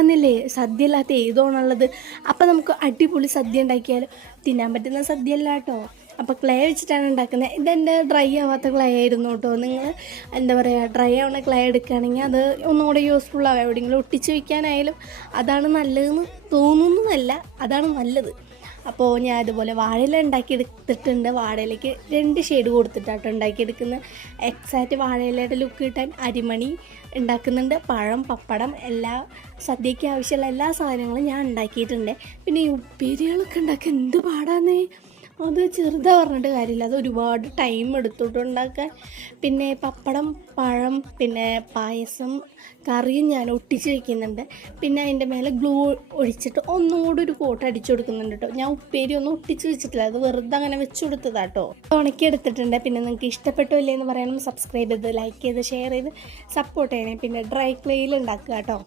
വന്നില്ലേ, സദ്യ അല്ലാത്ത ഏതോണുള്ളത്. അപ്പം നമുക്ക് അടിപൊളി സദ്യ ഉണ്ടാക്കിയാൽ തിന്നാൻ പറ്റുന്ന സദ്യ അല്ല കേട്ടോ. അപ്പോൾ ക്ലേ വെച്ചിട്ടാണ് ഉണ്ടാക്കുന്നത്. ഇതെൻ്റെ ഡ്രൈ ആവാത്ത ക്ലേ ആയിരുന്നു കേട്ടോ. നിങ്ങൾ എന്താ പറയുക, ഡ്രൈ ആവുന്ന ക്ലേ എടുക്കുകയാണെങ്കിൽ അത് ഒന്നുകൂടെ യൂസ്ഫുൾ ആവും. എവിടെയെങ്കിലും ഒട്ടിച്ച് വയ്ക്കാനായാലും അതാണ് നല്ലതെന്ന് തോന്നുന്നതല്ല, അതാണ് നല്ലത്. അപ്പോൾ ഞാൻ ഇതുപോലെ വാഴയില ഉണ്ടാക്കിയെടുത്തിട്ടുണ്ട്. വാഴയിലേക്ക് 2 ഷെയ്ഡ് കൊടുത്തിട്ടാട്ടോ ഉണ്ടാക്കിയെടുക്കുന്നത്. എക്സാക്റ്റ് വാഴയിലയുടെ ലുക്ക് കിട്ടാൻ അരിമണി ഉണ്ടാക്കുന്നുണ്ട്. പഴം, പപ്പടം, എല്ലാ സദ്യയ്ക്ക് ആവശ്യമുള്ള എല്ലാ സാധനങ്ങളും ഞാൻ ഉണ്ടാക്കിയിട്ടുണ്ട്. പിന്നെ ഈ ഉപ്പേരികളൊക്കെ ഉണ്ടാക്കാൻ എന്ത് പാടാന്നേ. അത് ചെറുതാ പറഞ്ഞിട്ട് കാര്യമില്ല, അത് ഒരുപാട് ടൈം എടുത്തിട്ട് ഉണ്ടാക്കാൻ. പിന്നെ പപ്പടം, പഴം, പിന്നെ പായസം, കറിയും ഞാൻ ഒട്ടിച്ച് വയ്ക്കുന്നുണ്ട്. പിന്നെ അതിൻ്റെ മേലെ ഗ്ലൂ ഒഴിച്ചിട്ട് ഒന്നുകൂടി ഒരു കോട്ട് അടിച്ചു കൊടുക്കുന്നുണ്ട് കേട്ടോ. ഞാൻ ഉപ്പേരി ഒന്നും ഒട്ടിച്ച് വെച്ചിട്ടില്ല, അത് വെറുതെ അങ്ങനെ വെച്ച് കൊടുത്തതാട്ടോ. ഉണക്കി എടുത്തിട്ടുണ്ട്. പിന്നെ നിങ്ങൾക്ക് ഇഷ്ടപ്പെട്ടോ ഇല്ലേ എന്ന് പറയാനും സബ്സ്ക്രൈബ് ചെയ്ത്, ലൈക്ക് ചെയ്ത്, ഷെയർ ചെയ്ത് സപ്പോർട്ട് ചെയ്യണേ. പിന്നെ ഡ്രൈ ക്ലേയിൽ ഉണ്ടാക്കുക കേട്ടോ.